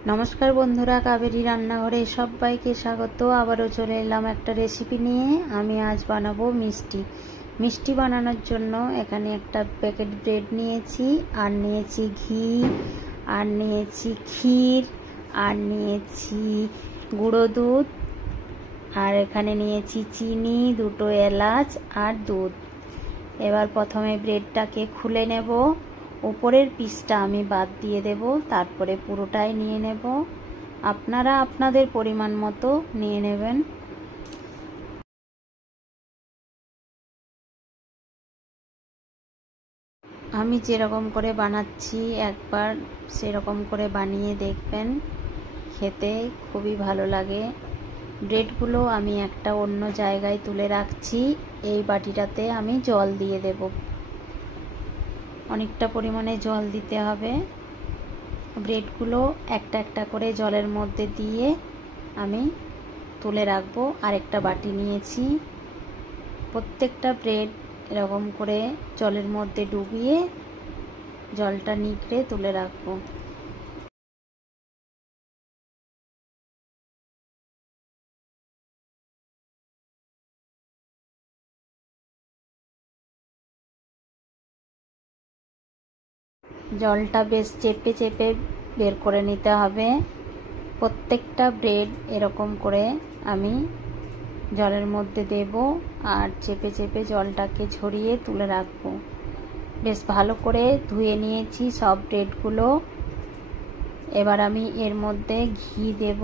नमस्कार बंधुरा कावेरी रान्नाघरे सबाइके स्वागत। आबारो चले एलाम एकटा रेसिपि निये। आमी आज बानाबो मिष्टि। मिष्टि बानानोर जोन्नो एखाने एकटा पैकेट ब्रेड नियेछि, आर नियेछि घी, आर नियेछि क्षीर, आर नियेछि गुड़ो दूध, आर एखाने नियेछि चीनी, दुटो एलाच आर दूध। एबार प्रथमे ब्रेडटाके खुले नेब। ऊपरेर पिसटा आमी बाद दिए देब, तारपरे पुरोटाई निये नेब। आपनारा आपनादेर परिमाण मतो निये नेबेन। आमी जेरकम करे बानाচ্ছি एकबार सेरकम करे बानिये देखबेन, खेते खूबই ভালো লাগে। ब्रेडगुलो आमी एकटा अन्य जायगाय तुले राखছি। এই বাটিটাতে আমি জল দিয়ে দেব। অনেকটা পরিমাণে জল দিতে হবে। ব্রেডগুলো একটা একটা করে জলের মধ্যে দিয়ে আমি তুলে রাখবো। আরেকটা বাটি নিয়েছি। প্রত্যেকটা ব্রেড এরকম করে জলের মধ্যে ডুবিয়ে জলটা নিগড়ে তুলে রাখবো। জলটা বেশ চেপে চেপে বের করে নিতে হবে। প্রত্যেকটা ব্রেড এরকম করে আমি জলের মধ্যে দেব আর চেপে চেপে জলটাকে ঝরিয়ে তুলে রাখবো। বেশ ভালো করে ধুয়ে নিয়েছি সব ব্রেডগুলো। এবার আমি এর মধ্যে ঘি দেব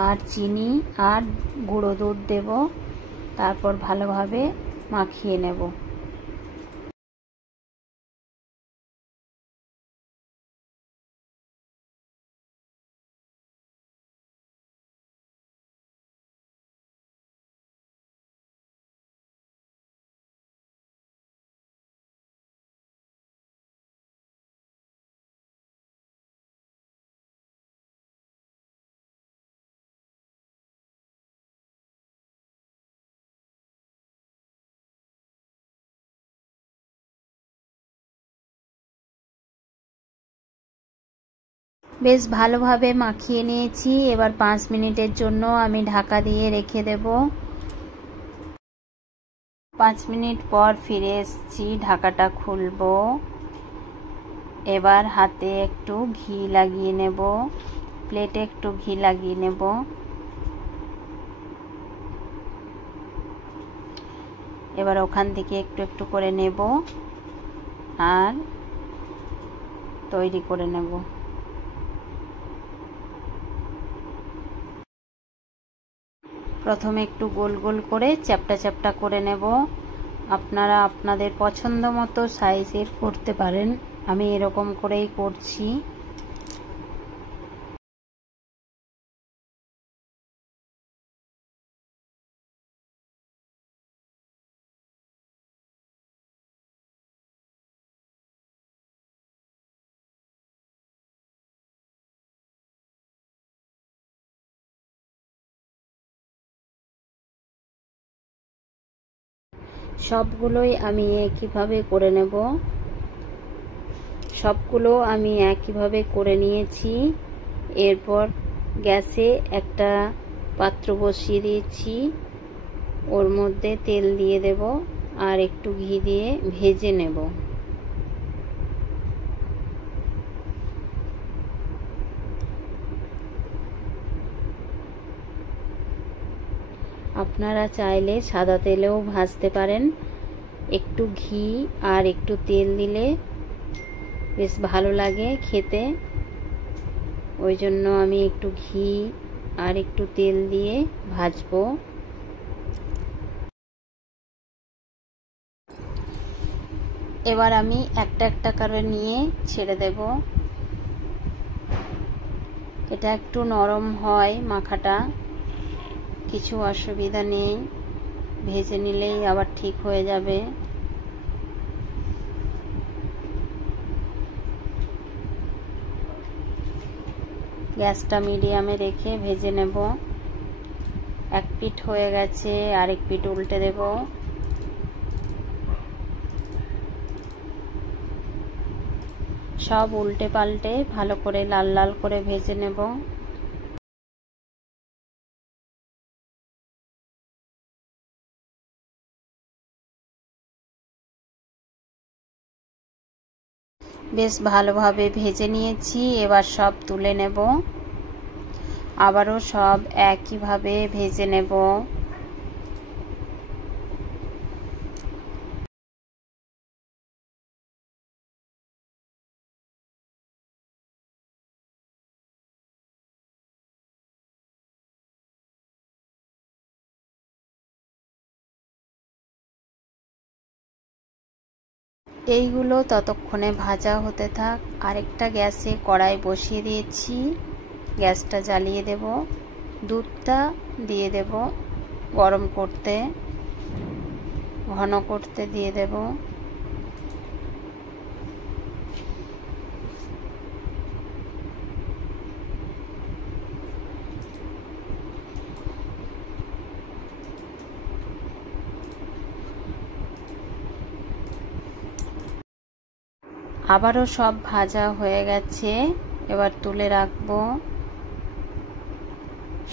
আর চিনি আর গুঁড়ো দুধ দেব। তারপর ভালোভাবে মাখিয়ে নেব। বেশ ভালোভাবে মাখিয়ে নিয়েছি। এবার 5 মিনিটের জন্য আমি ঢাকা দিয়ে রেখে দেব। 5 মিনিট পর ফিরে এসেছি। ঢাকাটা খুলবো। এবার হাতে একটু ঘি লাগিয়ে নেব, প্লেটে একটু ঘি লাগিয়ে নেব। এবার ওখান থেকে একটু একটু করে নেব আর তৈরি করে নেব। প্রথমে একটু গোল গোল করে চ্যাপ্টা চ্যাপ্টা করে নেব। আপনারা আপনাদের পছন্দ মতো সাইজের করতে পারেন। আমি এরকম করেই করছি। সবগুলোই আমি একইভাবে করে নেব। সবগুলো আমি একইভাবে করে নিয়েছি। এরপর গ্যাসে একটা পাত্র বসিয়ে দিয়েছি। ওর মধ্যে তেল দিয়ে দেব আর একটু ঘি দিয়ে ভেজে নেব। আপনারা চাইলে সাদা তেলেও ভাজতে পারেন। একটু ঘি আর একটু তেল দিলে বেশ ভালো লাগে খেতে। ওই জন্য আমি একটু ঘি আর একটু তেল দিয়ে ভাজবো। এবার আমি একটা একটা করে নিয়ে ছেড়ে দেব। এটা একটু নরম হয় মাখাটা, কিছু অসুবিধা নেই। ভেজে নিলেই আবার ঠিক হয়ে যাবে। গ্যাসটা মিডিয়ামে রেখে ভেজে নেব। এক পিঠ হয়ে গেছে, আরেক পিঠ উল্টে দেব। সব উল্টে পাল্টে ভালো করে লাল লাল করে ভেজে নেব। বেশ ভালোভাবে ভেজে নিয়েছি, এবার সব তুলে নেব। আবারও সব একইভাবে ভেজে নেব। এইগুলো ততক্ষণে ভাজা হতে থাক। আরেকটা গ্যাসে কড়াই বসিয়ে দিয়েছি, গ্যাসটা জ্বালিয়ে দেব। দুধটা দিয়ে দেব গরম করতে, ঘন করতে দিয়ে দেব। আবারও সব ভাজা হয়ে গেছে, এবার তুলে রাখবো।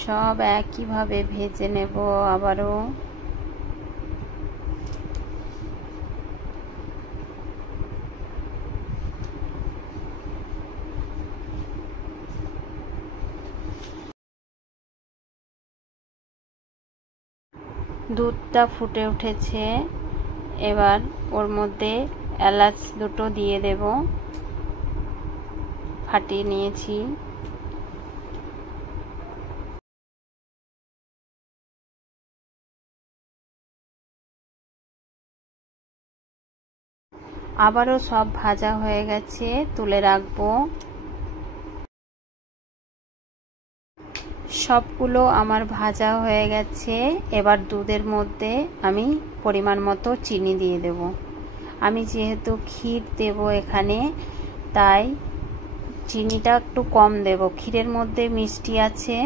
সব একইভাবে ভেজে নেব আবারও। দুধটা ফুটে উঠেছে, এবার ওর মধ্যে এলাচ দুটো দিয়ে দেব, ফাটিয়ে নিয়েছি। আবারও সব ভাজা হয়ে গেছে, তুলে রাখবো। সবগুলো আমার ভাজা হয়ে গেছে, এবার দুধের মধ্যে আমি পরিমাণ মতো চিনি দিয়ে দেব। আমি যেহেতু ক্ষীর দেব এখানে, তাই চিনিটা একটু কম দেব। ক্ষীরের মধ্যে মিষ্টি আছে।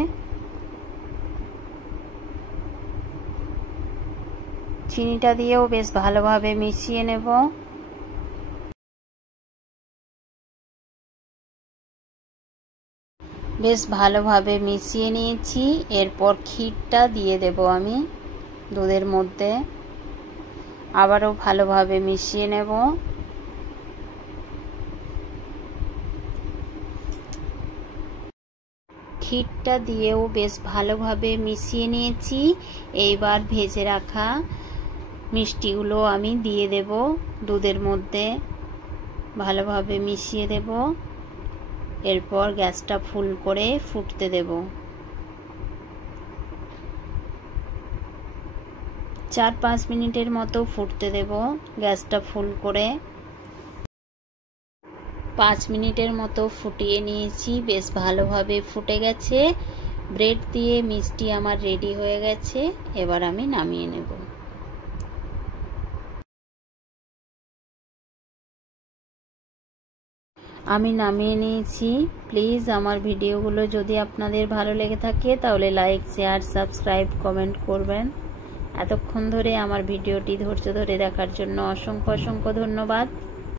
চিনিটা দিয়েও বেশ ভালোভাবে মিশিয়ে নেব। বেশ ভালোভাবে মিশিয়ে নিয়েছি, এরপর ক্ষীরটা দিয়ে দেব আমি দুধের মধ্যে। আবারও ভালোভাবে মিশিয়ে নেব। ক্ষীরটা দিয়েও বেশ ভালোভাবে মিশিয়ে নিয়েছি। এইবার ভেজে রাখা মিষ্টিগুলো আমি দিয়ে দেব দুধের মধ্যে, ভালোভাবে মিশিয়ে দেব। এরপর গ্যাসটা ফুল করে ফুটতে দেব। 4-5 মিনিটের মতো ফুটতে দেব গ্যাসটা ফুল করে। 5 মিনিটের মতো ফুটিয়ে নিয়েছি, বেশ ভালোভাবে ফুটে গেছে। ব্রেড দিয়ে মিষ্টি আমার রেডি হয়ে গেছে, এবার আমি নামিয়ে নেব। আমি নামিয়ে নিয়েছি। প্লিজ আমার ভিডিওগুলো যদি আপনাদের ভালো লেগে থাকে তাহলে লাইক, শেয়ার, সাবস্ক্রাইব, কমেন্ট করবেন। এতক্ষণ ধরে আমার ভিডিওটি ধৈর্য ধরে দেখার জন্য অসংখ্য অসংখ্য ধন্যবাদ।